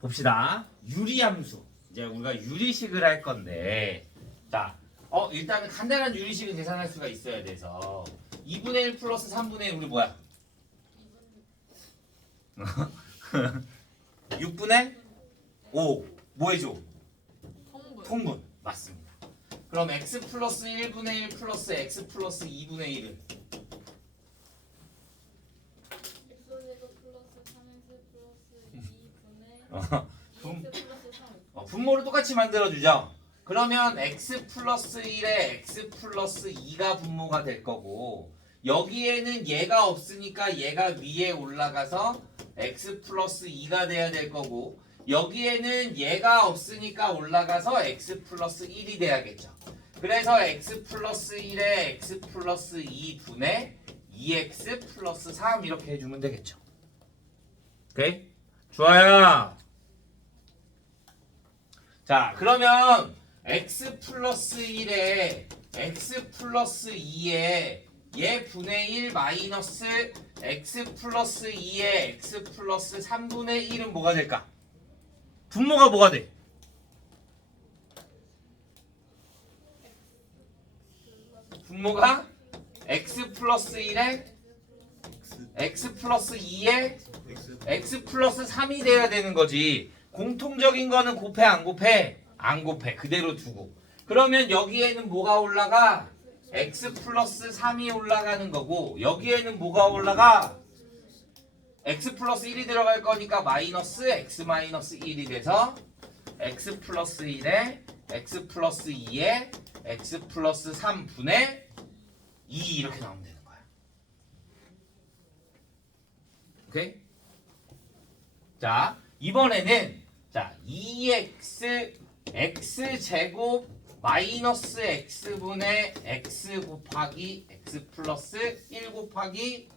봅시다. 유리함수. 이제 우리가 유리식을 할 건데, 자, 일단은 간단한 유리식을 계산할 수가 있어야 돼서 2분의 1 플러스 3분의 1 우리 뭐야? 6분의 5. 뭐 해줘? 통분. 맞습니다. 그럼 x 플러스 1분의 1 플러스 x 플러스 2분의 1은? 분모를 똑같이 만들어주죠. 그러면 x 플러스 1에 x 플러스 2가 분모가 될 거고, 여기에는 얘가 없으니까 얘가 위에 올라가서 x 플러스 2가 돼야 될 거고, 여기에는 얘가 없으니까 올라가서 x 플러스 1이 돼야겠죠. 그래서 x 플러스 1에 x 플러스 2분의 2x 플러스 3 이렇게 해주면 되겠죠. 오케이? 좋아요. 자, 그러면 x 플러스 1에 x 플러스 2에 얘 분의 1 마이너스 x 플러스 2에 x 플러스 3분의 1은 뭐가 될까? 분모가 뭐가 돼? 분모가 x 플러스 1에 x 플러스 2에 x 플러스 3이 돼야 되는 거지. 공통적인 거는 곱해 안 곱해? 안 곱해. 그대로 두고. 그러면 여기에는 뭐가 올라가? x 플러스 3이 올라가는 거고, 여기에는 뭐가 올라가? x 플러스 1이 들어갈 거니까 마이너스 x 마이너스 1이 돼서 x 플러스 1에 x 플러스 2에 x 플러스 3분의 2 이렇게 나오면 되는 거야. 오케이? 자, 이번에는 자 2x x제곱 마이너스 x분의 x 곱하기 x 플러스 1 곱하기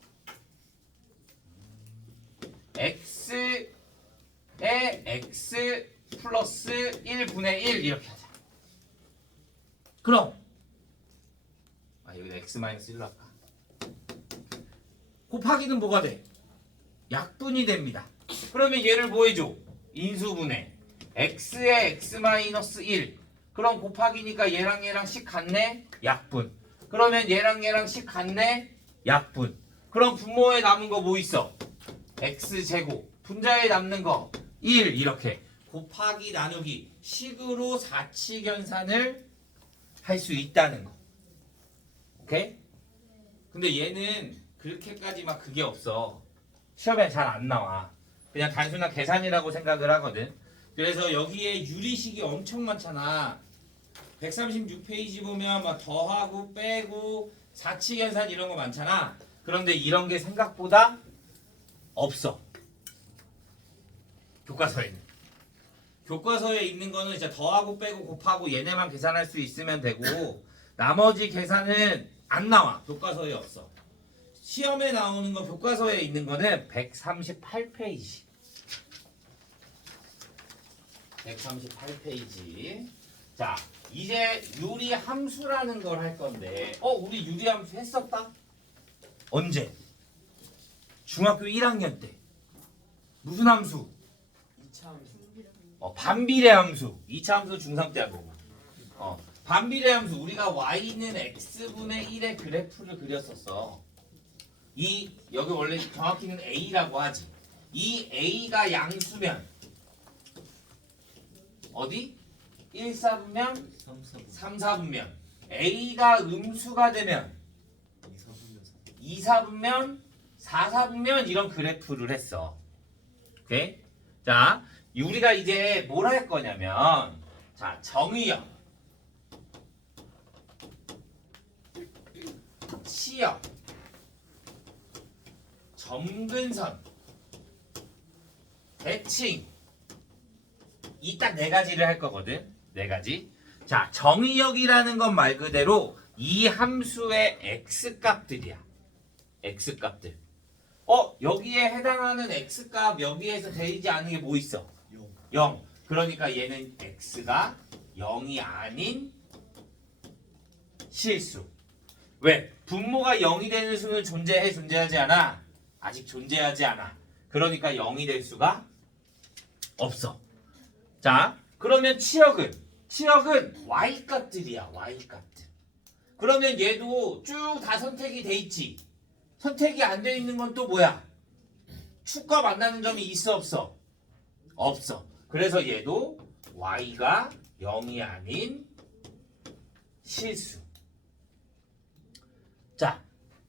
x에 x 플러스 1분의 1 이렇게 하자. 그럼 여기다 x 마이너스 1로 할까? 곱하기는 뭐가 돼? 약분이 됩니다. 그러면 얘를 뭐 해줘? 인수분해. x에 x 마이너스 1. 그럼 곱하기니까 얘랑 얘랑 식 같네? 약분. 그러면 얘랑 얘랑 식 같네? 약분. 그럼 분모에 남은 거 뭐 있어? x제곱. 분자에 남는 거 1 이렇게. 곱하기 나누기 식으로 사칙연산을 할 수 있다는 거. 오케이? 근데 얘는 그렇게까지 막 그게 없어. 시험에 잘 안 나와. 그냥 단순한 계산이라고 생각을 하거든. 그래서 여기에 유리식이 엄청 많잖아. 136페이지 보면 막 더하고 빼고 사칙연산 이런 거 많잖아. 그런데 이런 게 생각보다 없어. 교과서에는. 교과서에 있는 거는 이제 더하고 빼고 곱하고 얘네만 계산할 수 있으면 되고, 나머지 계산은 안 나와. 교과서에 없어. 시험에 나오는 거, 교과서에 있는 거는 138페이지. 138페이지. 자, 이제 유리 함수라는 걸 할 건데, 우리 유리 함수 했었다? 언제? 중학교 1학년 때. 무슨 함수? 2차 함수. 반비례 함수. 2차 함수 중3 때 하고. 반비례 함수. 우리가 y는 x분의 1의 그래프를 그렸었어. 여기 원래 정확히는 a라고 하지. 이 a가 양수면 어디? 1, 4분면 3, 4분면. a가 음수가 되면 2, 4분면 4, 4분면 이런 그래프를 했어. 오케이? 자, 우리가 이제 뭘 할 거냐면, 자, 정의역, 치역, 점근선, 대칭, 이 딱 네 가지를 할 거거든. 네 가지. 자, 정의역이라는 건 말 그대로 이 함수의 x값들이야. x값들. 여기에 해당하는 x값 여기에서 되지 않은 게 뭐 있어? 0. 그러니까 얘는 x가 0이 아닌 실수. 왜? 분모가 0이 되는 수는 존재해? 존재하지 않아? 아직 존재하지 않아. 그러니까 0이 될 수가 없어. 자, 그러면 치역은 y값들이야. y값들. 그러면 얘도 쭉 다 선택이 돼 있지. 선택이 안 돼 있는 건 또 뭐야? 축과 만나는 점이 있어 없어? 없어. 그래서 얘도 y가 0이 아닌 실수. 자,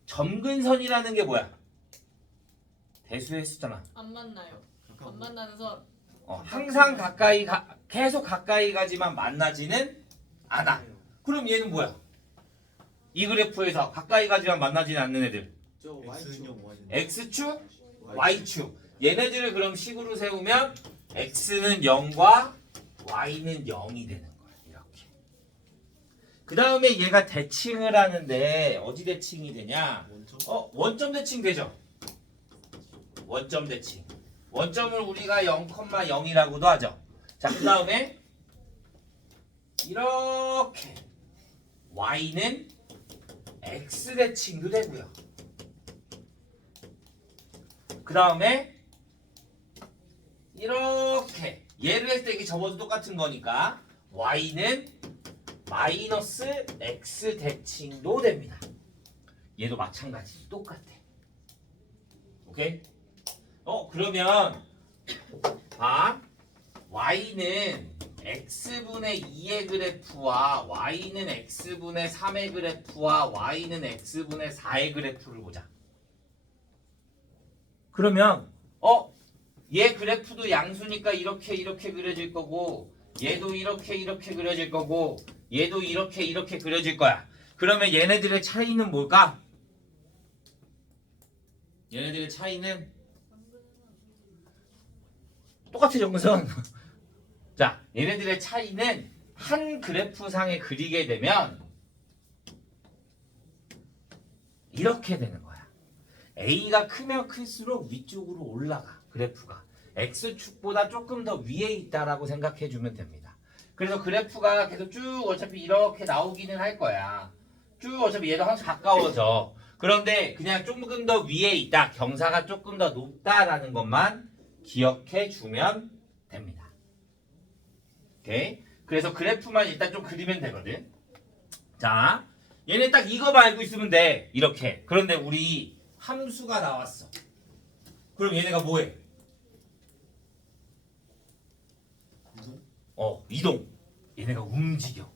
점근선이라는 게 뭐야? 대수의 수잖아. 안 만나요. 안 만나는 선. 항상 계속 가까이 가지만 만나지는 않아. 그럼 얘는 뭐야? 이 그래프에서 가까이 가지만 만나지는 않는 애들. X축, Y축. 얘네들을 그럼 식으로 세우면 X는 0과 Y는 0이 되는 거야. 이렇게. 그 다음에 얘가 대칭을 하는데 어디 대칭이 되냐? 원점 대칭 되죠? 원점 대칭. 원점을 우리가 0,0이라고도 하죠. 자, 그 다음에 이렇게 Y는 X 대칭도 되고요. 그 다음에 이렇게 얘를 했을 때 이게 접어도 똑같은 거니까 Y는 마이너스 X 대칭도 됩니다. 얘도 마찬가지 똑같아. 오케이? 그러면 Y는 X분의 2의 그래프와 Y는 X분의 3의 그래프와 Y는 X분의 4의 그래프를 보자. 그러면 얘 그래프도 양수니까 이렇게 그려질 거고 얘도 이렇게 그려질 거고 얘도 이렇게 그려질 거야. 그러면 얘네들의 차이는 뭘까? 얘네들의 차이는 똑같아 정선. 자, 얘네들의 차이는 한 그래프상에 그리게 되면 이렇게 되는 거야. A가 크면 클수록 위쪽으로 올라가. 그래프가 X축보다 조금 더 위에 있다라고 생각해 주면 됩니다. 그래서 그래프가 계속 쭉 어차피 이렇게 나오기는 할 거야. 쭉 어차피 얘도 항상 가까워져. 그런데 그냥 조금 더 위에 있다. 경사가 조금 더 높다라는 것만 기억해 주면 됩니다. 오케이? 그래서 그래프만 일단 좀 그리면 되거든. 자, 얘네 딱 이거만 알고 있으면 돼. 이렇게. 그런데 우리 함수가 나왔어. 그럼 얘네가 뭐해? 이동. 얘네가 움직여.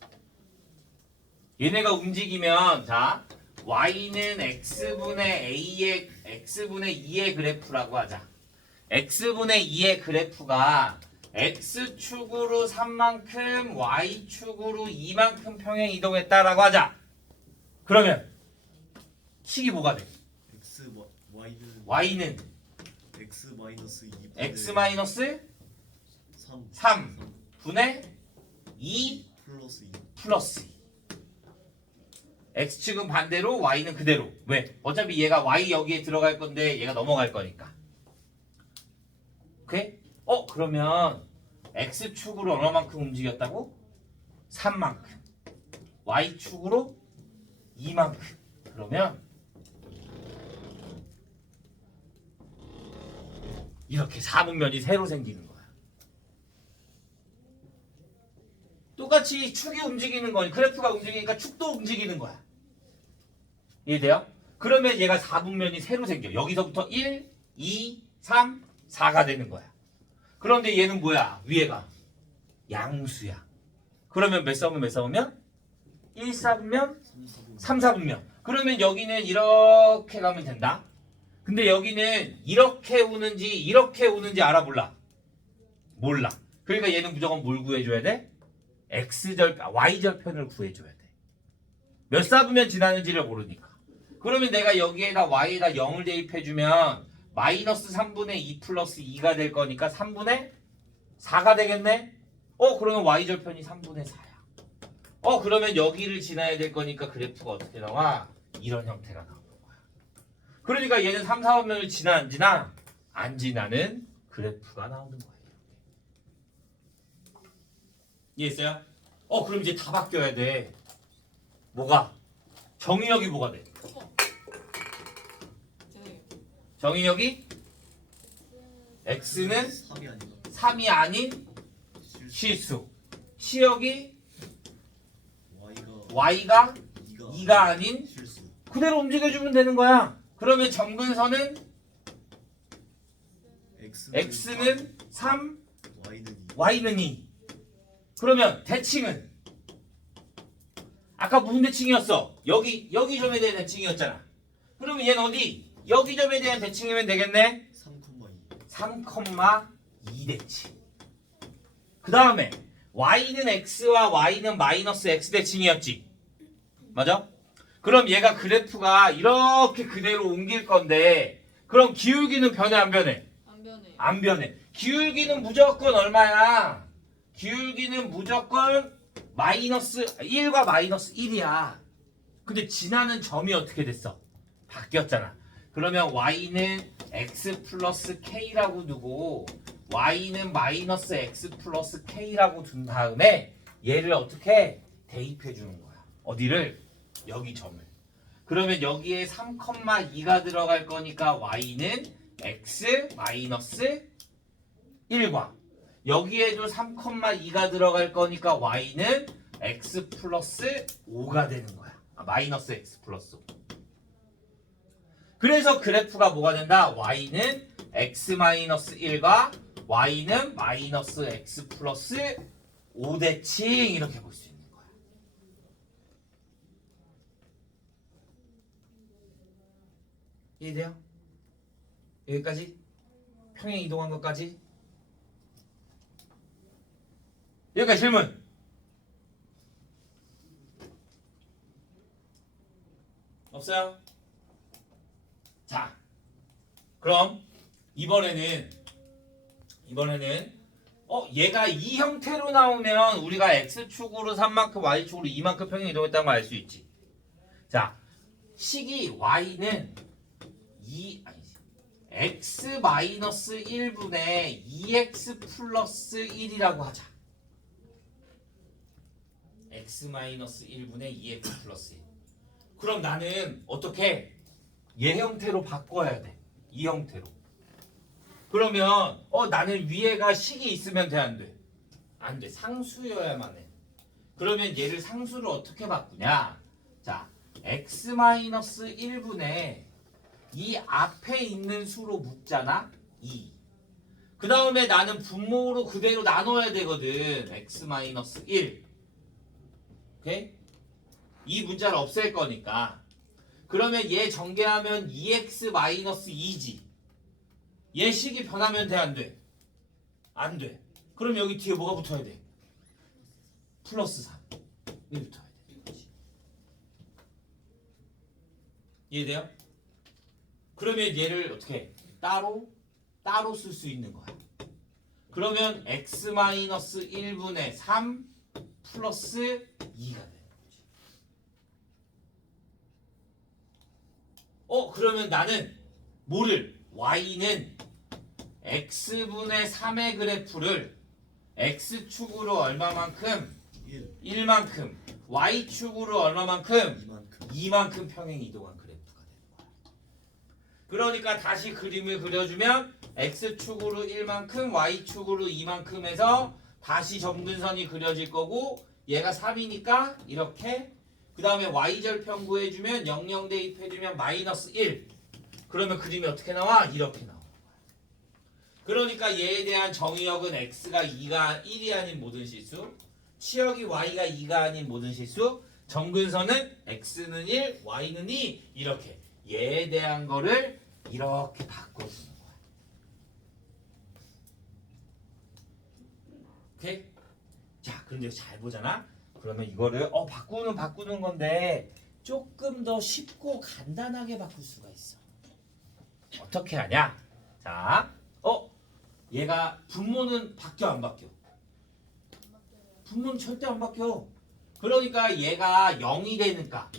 얘네가 움직이면 자, y는 x분의 2의 그래프라고 하자. x분의 2의 그래프가 x축으로 3만큼 y축으로 2만큼 평행 이동했다라고 하자. 그러면 식이 뭐가 돼? y는 x 마이너스 3 분의 2 플러스 2. x축은 반대로 y는 그대로. 왜? 어차피 얘가 y 여기에 들어갈 건데 얘가 넘어갈 거니까. 오케이? 그러면 x축으로 얼마만큼 움직였다고? 3만큼. y축으로 2만큼. 그러면 이렇게 4분면이 새로 생기는 거야. 똑같이 축이 움직이는 거니 그래프가 움직이니까 축도 움직이는 거야. 이해돼요? 그러면 얘가 4분면이 새로 생겨. 여기서부터 1, 2, 3, 4가 되는 거야. 그런데 얘는 뭐야? 위에가 양수야. 그러면 몇 사분면? 1, 4분면? 3, 4분면. 그러면 여기는 이렇게 가면 된다. 근데 여기는 이렇게 오는지 알아 몰라? 몰라. 그러니까 얘는 무조건 뭘 구해줘야 돼? y절편을 구해줘야 돼. 몇 사분면 지나는지를 모르니까. 그러면 내가 여기에다 y에다 0을 대입해주면 마이너스 3분의 2 플러스 2가 될 거니까 3분의 4가 되겠네? 그러면 y절편이 3분의 4야. 그러면 여기를 지나야 될 거니까 그래프가 어떻게 나와? 이런 형태가 나오는 거야. 그러니까 얘는 3, 4분면을 지나 안 지나? 안 지나는 그래프가 나오는 거예요. 이해했어요? 그럼 이제 다 바뀌어야 돼. 뭐가? 정의역이 뭐가 돼? 정의역이 x는 3 3이 아닌 실수. 치역이 y가 2가 아닌 실수. 그대로 움직여주면 되는 거야. 그러면 점근선은 x는 3, y는 2. 그러면 대칭은 아까 무슨 대칭이었어? 여기 점에 대한 대칭이었잖아. 그러면 얘는 어디? 여기 점에 대한 대칭이면 되겠네. 3,2 대칭. 그 다음에 y는 x와 y는 마이너스 x 대칭이었지. 맞아? 그럼 얘가 그래프가 이렇게 그대로 옮길 건데 그럼 기울기는 변해 안 변해? 안 변해. 안 변해. 기울기는 무조건 얼마야? 기울기는 무조건 마이너스 1과 마이너스 1이야. 근데 지나는 점이 어떻게 됐어? 바뀌었잖아. 그러면 y는 x 플러스 k라고 두고 y는 마이너스 x 플러스 k라고 둔 다음에 얘를 어떻게 대입해 주는 거야. 어디를? 여기 점을. 그러면 여기에 3,2가 들어갈 거니까 y는 x 마이너스 1과 여기에도 3,2가 들어갈 거니까 y는 x 플러스 5가 되는 거야. 마이너스 x 플러스 5. 그래서 그래프가 뭐가 된다? y는 x 마이너스 1과 y는 마이너스 x 플러스 5대칭 이렇게 볼 수 있는 거야. 이해돼요? 여기까지? 평행 이동한 것까지? 여기까지 질문. 없어요? 자, 그럼 이번에는 얘가 이 형태로 나오면 우리가 x축으로 3만큼 y축으로 2만큼 평행 이동했다는 걸 알 수 있지. 자, 식이 y는 x 마이너스 1분의 2x 플러스 1이라고 하자. x 마이너스 1분의 2x 플러스 1. 그럼 나는 어떻게 얘 형태로 바꿔야 돼. 이 형태로. 그러면 나는 위에가 식이 있으면 돼 안 돼? 안 돼. 상수여야만 해. 그러면 얘를 상수로 어떻게 바꾸냐? 자, x 마이너스 1분의 이 앞에 있는 수로 묶잖아. 2. 그 다음에 나는 분모로 그대로 나눠야 되거든. x 마이너스 1. 오케이? 이 문자를 없앨 거니까. 그러면 얘 전개하면 2x 마이너스 2지. 얘 식이 변하면 돼 안 돼? 안 돼. 그럼 여기 뒤에 뭐가 붙어야 돼? 플러스 3. 이 붙어야 돼. 이해돼요? 그러면 얘를 어떻게 따로 쓸 수 있는 거야. 그러면 x 마이너스 1분의 3 플러스 2가 돼. 그러면 나는 뭐를? y는 x분의 3의 그래프를 x축으로 얼마만큼? 1만큼. y축으로 얼마만큼? 2만큼 평행 이동한 그래프가 되는 거야. 그러니까 다시 그림을 그려주면 x축으로 1만큼, y축으로 2만큼 해서 다시 점근선이 그려질 거고 얘가 3이니까 이렇게 그 다음에 y절편 구해주면 00 대입해주면 마이너스 1. 그러면 그림이 어떻게 나와? 이렇게 나와. 그러니까 얘에 대한 정의역은 x가 2가 1이 아닌 모든 실수, 치역이 y가 2가 아닌 모든 실수, 정근선은 x는 1, y는 2 이렇게 얘에 대한 거를 이렇게 바꿔주는 거야. 오케이? 자, 그런데 잘 보잖아. 그러면 이거를 바꾸는 건데 조금 더 쉽고 간단하게 바꿀 수가 있어. 어떻게 하냐? 자, 얘가 분모는 바뀌어 안 바뀌어? 분모는 절대 안 바뀌어. 그러니까 얘가 0이 되니까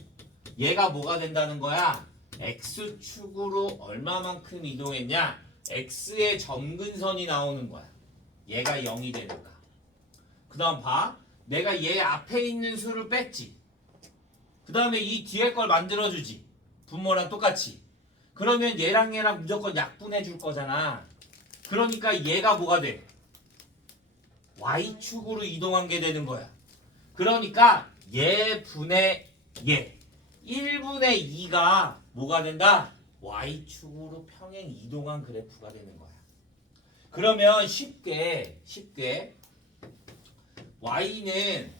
얘가 뭐가 된다는 거야? x축으로 얼마만큼 이동했냐? x의 점근선이 나오는 거야. 얘가 0이 되니까. 그 다음 봐. 내가 얘 앞에 있는 수를 뺐지. 그 다음에 이 뒤에 걸 만들어주지. 분모랑 똑같이. 그러면 얘랑 무조건 약분해 줄 거잖아. 그러니까 얘가 뭐가 돼? y축으로 이동한 게 되는 거야. 그러니까 얘 분의 얘 1분의 2가 뭐가 된다? y축으로 평행 이동한 그래프가 되는 거야. 그러면 쉽게 y는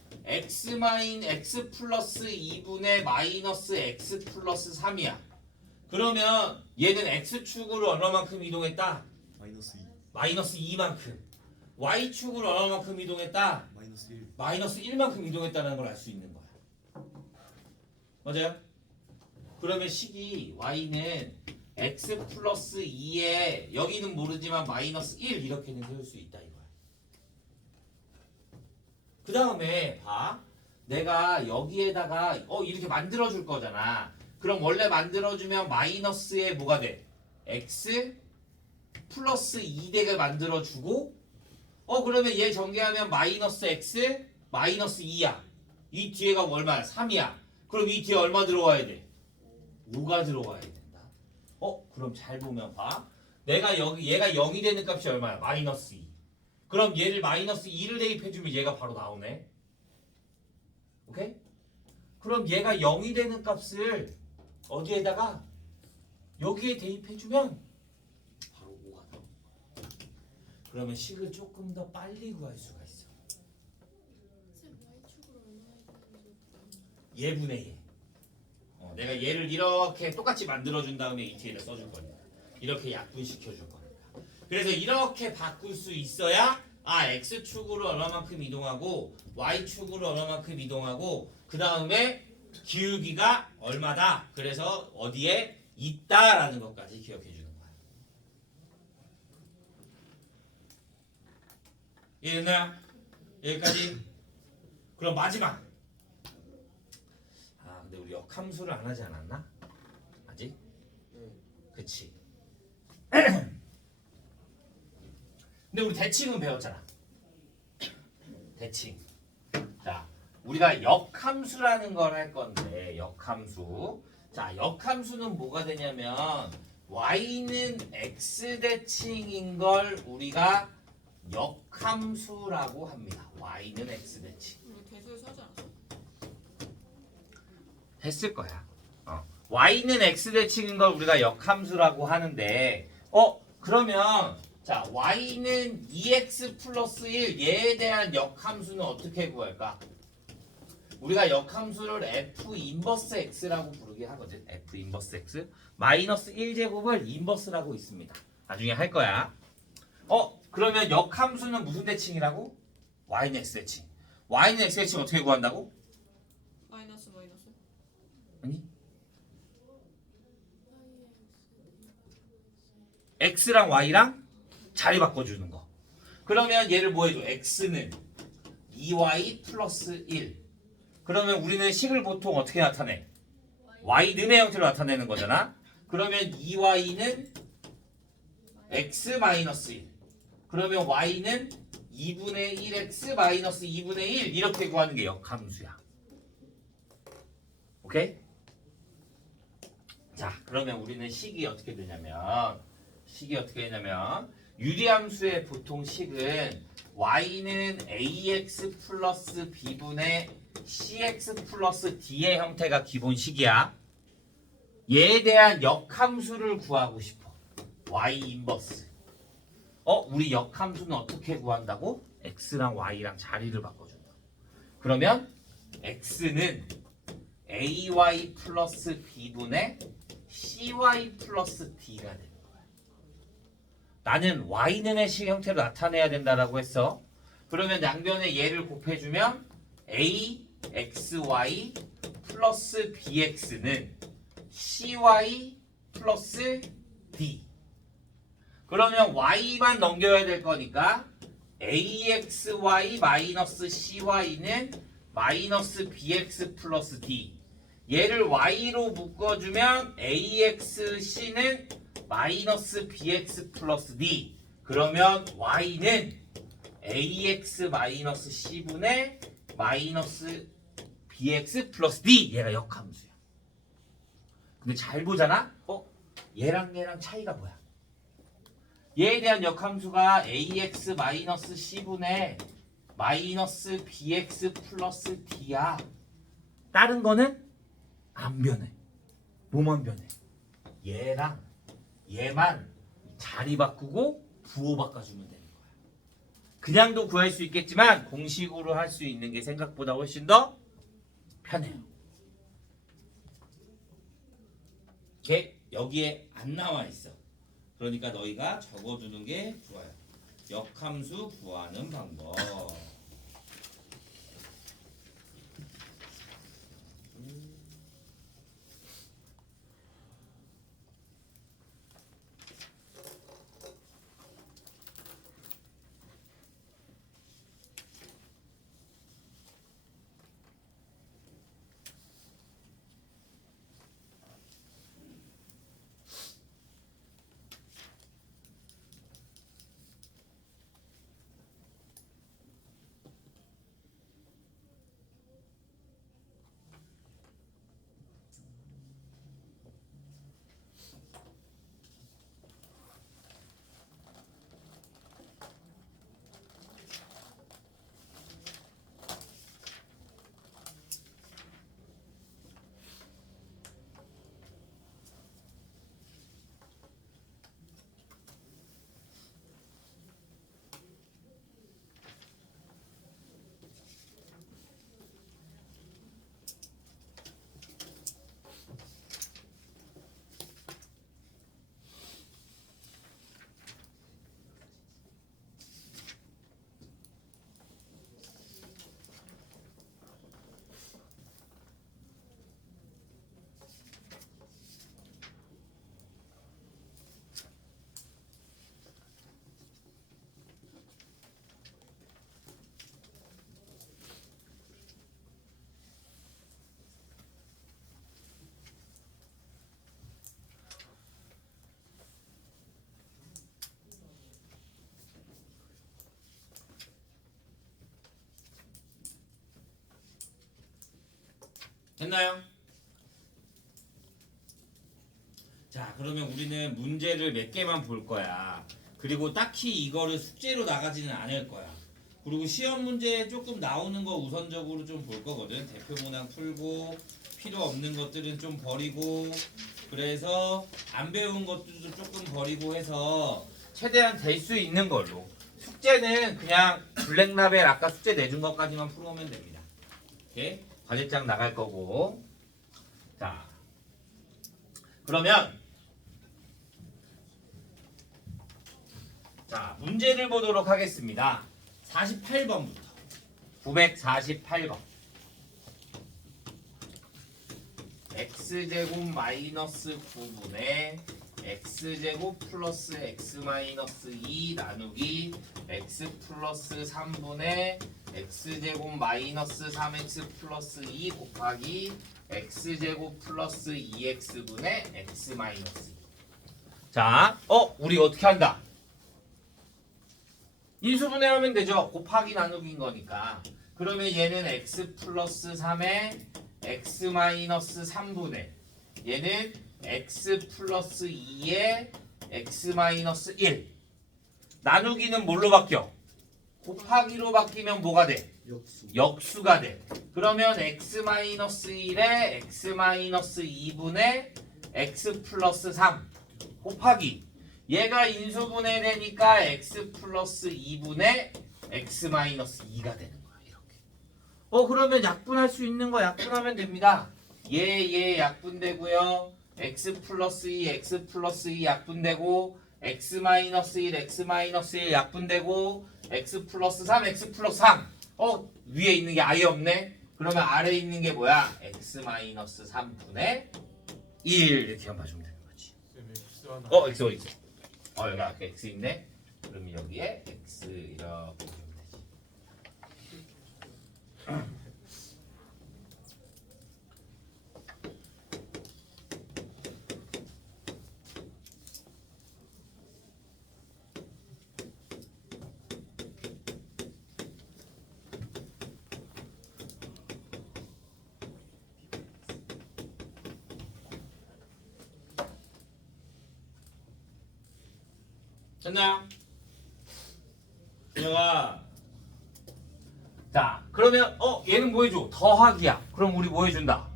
x 플러스 2분의 마이너스 x 플러스 3이야. 그러면 얘는 x축으로 얼마만큼 이동했다? 마이너스 2 마이너스 2만큼. y축으로 얼마만큼 이동했다? 마이너스 1 마이너스 1만큼 이동했다는 걸 알 수 있는 거야. 맞아요? 그러면 식이 y는 x 플러스 2에 여기는 모르지만 마이너스 1 이렇게는 세울 수 있다 이거야. 그 다음에 봐. 내가 여기에다가 이렇게 만들어줄 거잖아. 그럼 원래 만들어주면 마이너스에 뭐가 돼? x 플러스 2덱을 만들어주고 그러면 얘 전개하면 마이너스 x 마이너스 2야. 이 뒤에가 얼마야? 3이야. 그럼 이 뒤에 얼마 들어와야 돼? 5가 들어와야 된다. 그럼 잘 보면 봐. 얘가 0이 되는 값이 얼마야? 마이너스 2. 그럼 얘를 마이너스 2를 대입해주면 얘가 바로 나오네. 오케이? 그럼 얘가 0이 되는 값을 어디에다가? 여기에 대입해주면 바로 5가 나와. 그러면 식을 조금 더 빨리 구할 수가 있어. 얘분의 얘. 내가 얘를 이렇게 똑같이 만들어준 다음에 이 뒤에다 써줄 거니까. 이렇게 약분시켜줄 거니까. 그래서 이렇게 바꿀 수 있어야 x축으로 얼마만큼 이동하고 y축으로 얼마만큼 이동하고 그 다음에 기울기가 얼마다. 그래서 어디에 있다라는 것까지 기억해 주는 거야. 이해됐나요? 여기까지. 그럼 마지막. 근데 우리 역함수를 안 하지 않았나? 아직? 그치. 근데 우리 대칭은 배웠잖아. 대칭. 자, 우리가 역함수라는 걸 할 건데 역함수. 자, 역함수는 뭐가 되냐면 y는 x 대칭인 걸 우리가 역함수라고 합니다. y는 x 대칭. 우리 대수에서 하지 않았어? 했을 거야. y는 x 대칭인 걸 우리가 역함수라고 하는데 그러면 자 y는 2x 플러스 1 얘에 대한 역함수는 어떻게 구할까? 우리가 역함수를 f 인버스 x라고 부르게 하거든. f 인버스 x 마이너스 1제곱을 인버스라고 있습니다. 나중에 할 거야. 그러면 역함수는 무슨 대칭이라고? y는 x 대칭. y는 x 대칭 어떻게 구한다고? 마이너스 아니 x랑 y랑 자리 바꿔주는 거. 그러면 얘를 뭐 해줘? x는 2y 플러스 1. 그러면 우리는 식을 보통 어떻게 나타내? y는의 형태로 나타내는 거잖아. 그러면 2y는 x 마이너스 1. 그러면 y는 2분의 1x 마이너스 2분의 1 이렇게 구하는 게 역함수야. 오케이? 자, 그러면 우리는 식이 어떻게 되냐면 유리함수의 보통 식은 y는 ax 플러스 b분의 cx 플러스 d의 형태가 기본식이야. 얘에 대한 역함수를 구하고 싶어. y 인버스. 우리 역함수는 어떻게 구한다고? x랑 y랑 자리를 바꿔준다. 그러면 x는 ay 플러스 b분의 cy 플러스 d가 되는 거야. 나는 y는의 식 형태로 나타내야 된다라고 했어. 그러면 양변에 얘를 곱해주면 axy 플러스 bx는 cy 플러스 d. 그러면 y만 넘겨야 될 거니까 axy 마이너스 cy는 마이너스 bx 플러스 d. 얘를 y로 묶어주면 axc는 마이너스 bx 플러스 d. 그러면 y는 ax 마이너스 c분의 마이너스 bx 플러스 d. 얘가 역함수야. 근데 잘 보잖아? 얘랑 차이가 뭐야? 얘에 대한 역함수가 ax 마이너스 c분의 마이너스 bx 플러스 d야. 다른 거는 안 변해. 뭐만 변해? 얘랑 얘만 자리 바꾸고 부호 바꿔주면 되는 거야. 그냥도 구할 수 있겠지만 공식으로 할 수 있는 게 생각보다 훨씬 더 편해요. 걔 여기에 안 나와 있어. 그러니까 너희가 적어두는 게 좋아요. 역함수 구하는 방법. 됐나요? 자, 그러면 우리는 문제를 몇 개만 볼 거야. 그리고 딱히 이거를 숙제로 나가지는 않을 거야. 그리고 시험 문제에 조금 나오는 거 우선적으로 좀 볼 거거든. 대표 문항 풀고 필요 없는 것들은 좀 버리고, 그래서 안 배운 것들도 조금 버리고 해서 최대한 될 수 있는 걸로. 숙제는 그냥 블랙라벨 아까 숙제 내준 것까지만 풀어오면 됩니다. 오케이? 과제장 나갈 거고. 자, 그러면 자, 문제를 보도록 하겠습니다. 48번부터 948번 x제곱 마이너스 9분의 x제곱 플러스 x 마이너스 2 나누기 x 플러스 3분의 x제곱 마이너스 3x 플러스 2 곱하기 x제곱 플러스 2x분의 x 마이너스 2. 자, 우리 어떻게 한다? 인수분해하면 되죠. 곱하기 나누기인 거니까. 그러면 얘는 x 플러스 3에 x 마이너스 3분의 얘는 x 플러스 2에 x 마이너스 1. 나누기는 뭘로 바뀌어? 곱하기로 바뀌면 뭐가 돼? 역수가 돼. 그러면 x 마이너스 1에 x 마이너스 2분의 x 플러스 3 곱하기 얘가 인수분해되니까 x 플러스 2분의 x 마이너스 2가 되는 거야. 이렇게. 그러면 약분할 수 있는 거 약분하면 됩니다. 얘 약분되고요. x 플러스 2 x 플러스 2 약분되고 x 마이너스 1 x 마이너스 1 약분되고 x 플러스 3 x 플러스 3. 위에 있는 게 아예 없네. 그러면 아래에 있는 게 뭐야? x 마이너스 3분의 1 이렇게만 봐주면 되는 거지. x 어디 있어? 여기 아까 x 있네. 그럼 여기에 x 이렇게 보면 되지. 됐나요? 준혁아, 자, 그러면 얘는 뭐 해줘? 더하기야. 그럼 우리 뭐 해준다?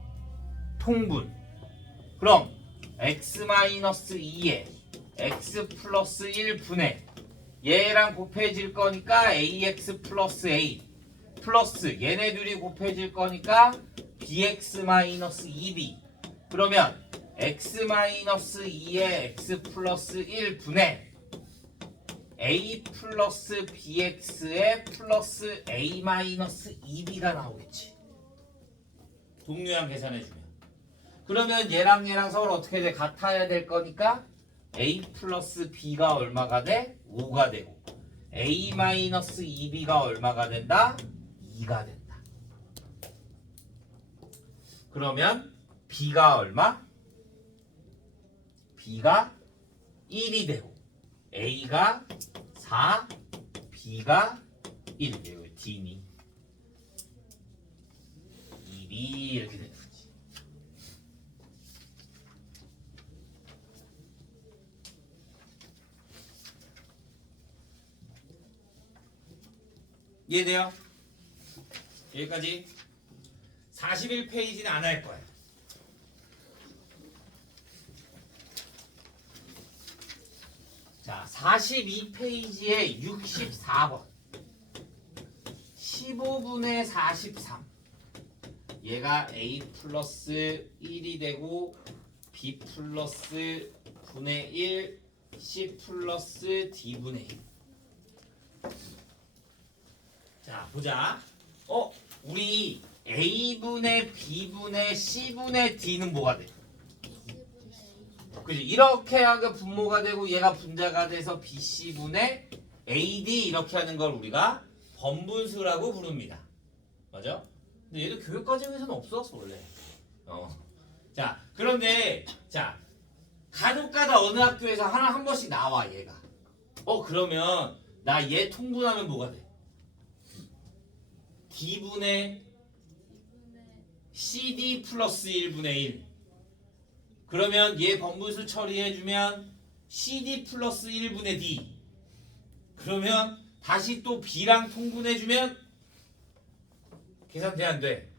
통분. 그럼 x-2에 x 플러스 1분의 얘랑 곱해질 거니까 ax 플러스 a 플러스 얘네 둘이 곱해질 거니까 bx-2b. 그러면 x-2에 x 플러스 1분의 a 플러스 bx에 플러스 a 마이너스 2b가 나오겠지. 동류양 계산해주면. 그러면 얘랑 서로 어떻게 돼? 같아야 될 거니까 a 플러스 b가 얼마가 돼? 5가 되고 a 마이너스 2b가 얼마가 된다? 2가 된다. 그러면 b가 얼마? b가 1이 되고 a가 4, b가 1. 여기 d니 2b 이렇게 되는 거지. 이해돼요? 여기까지. 41페이지는 안 할 거야. 자, 42페이지에 64번 15분의 43. 얘가 a 플러스 1이 되고 b 플러스 분의 1 c 플러스 d분의 1. 자, 보자. 우리 a분의 b분의 c분의 d는 뭐가 돼? 그지? 이렇게 하면 분모가 되고 얘가 분자가 돼서 BC분의 AD 이렇게 하는 걸 우리가 번분수라고 부릅니다. 맞아? 근데 얘도 교육과정에서는 없었어 원래. 자, 그런데 자 간혹가다 어느 학교에서 하나 한 번씩 나와 얘가. 그러면 나 얘 통분하면 뭐가 돼? D분의 CD 플러스 1분의 1. 그러면 얘 번분수 처리해주면 CD 플러스 1분의 D. 그러면 다시 또 B랑 통분해주면 계산돼 안 돼?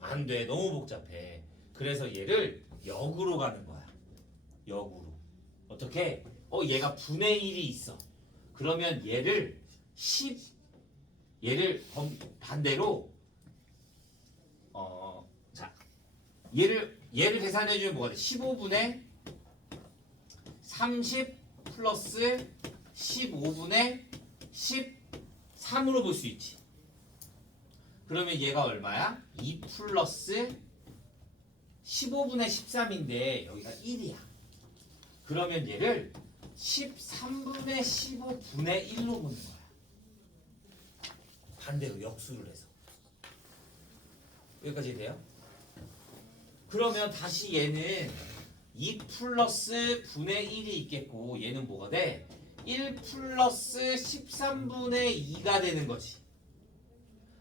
안 돼. 너무 복잡해. 그래서 얘를 역으로 가는 거야. 역으로. 어떻게? 얘가 분의 1이 있어. 그러면 얘를 얘를 반대로 자 얘를 계산해주면 뭐가 돼? 15분의 30 플러스 15분의 13으로 볼 수 있지. 그러면 얘가 얼마야? 2 플러스 15분의 13인데 여기가 1이야. 그러면 얘를 13분의 15분의 1로 보는 거야. 반대로 역수를 해서. 여기까지 돼요? 그러면 다시 얘는 2 플러스 분의 1이 있겠고 얘는 뭐가 돼? 1 플러스 13분의 2가 되는 거지.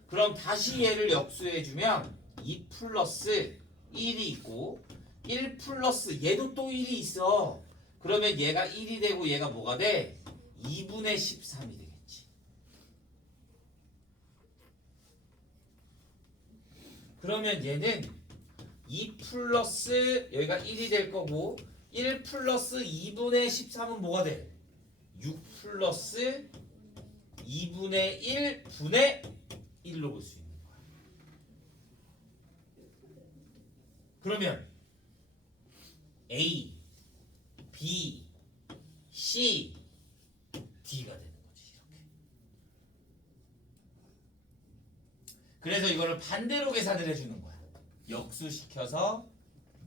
그럼 다시 얘를 역수해주면 2 플러스 1이 있고 1 플러스 얘도 또 1이 있어. 그러면 얘가 1이 되고 얘가 뭐가 돼? 2분의 13이 되겠지. 그러면 얘는 2 플러스 여기가 1이 될 거고 1 플러스 2분의 13은 뭐가 돼? 6 플러스 2분의 1 분의 1로 볼 수 있는 거야. 그러면 A, B, C, D가 되는 거지. 이렇게. 그래서 이거를 반대로 계산을 해주는 거야. 역수시켜서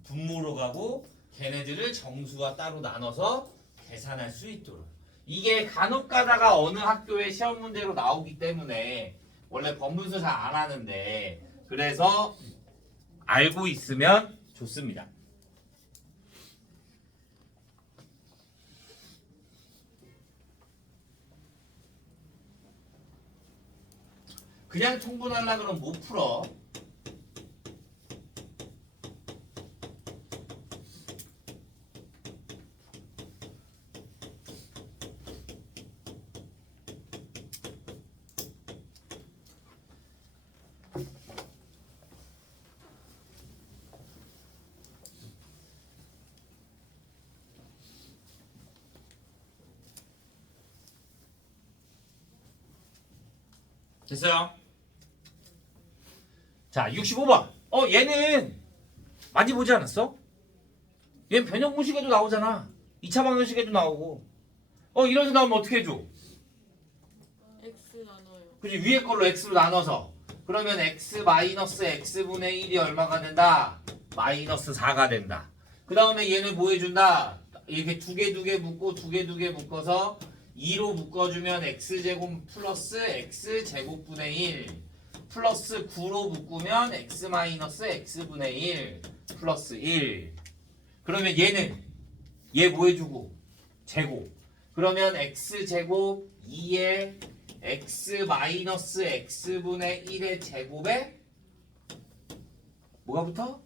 분모로 가고 걔네들을 정수와 따로 나눠서 계산할 수 있도록. 이게 간혹 가다가 어느 학교에 시험 문제로 나오기 때문에 원래 번분수 잘 안 하는데 그래서 알고 있으면 좋습니다. 그냥 통분하려고 그러면 못 풀어. 됐어요? 자, 65번. 얘는 많이 보지 않았어? 얘는 변형 공식에도 나오잖아. 2차 방정식에도 나오고. 이런 데 나오면 어떻게 해줘? X 나눠요. 그지? 위에 걸로 x로 나눠서. 그러면 x 마이너스 x분의 1이 얼마가 된다? 마이너스 4가 된다. 그 다음에 얘는 뭐 해준다? 이렇게 두 개 묶고 두 개 묶어서 2로 묶어주면 x제곱 플러스 x제곱분의 1 플러스 9로 묶으면 x 마이너스 x분의 1 플러스 1. 그러면 얘는 얘 뭐 해주고? 제곱. 그러면 x제곱 2에 x 마이너스 x분의 1의 제곱에 뭐가 붙어?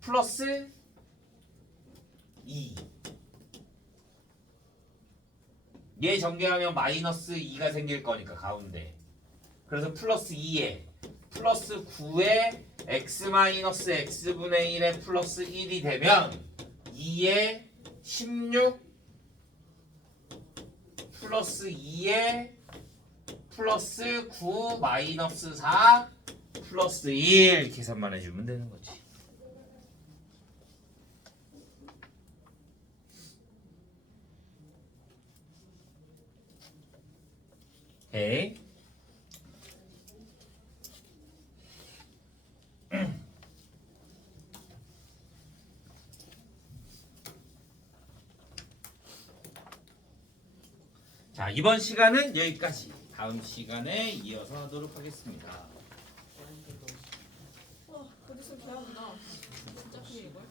플러스 2. 얘 전개하면 마이너스 2가 생길 거니까 가운데. 그래서 플러스 2에 플러스 9에 x 마이너스 x분의 1에 플러스 1이 되면 2에 16 플러스 2에 플러스 9 마이너스 4 플러스 1 계산만 해주면 되는 거지. 오케이. 자, 이번 시간은 여기까지. 다음 시간에 이어서 하도록 하겠습니다. 어디 있으면 돼야 한다. 진짜 크게 이걸.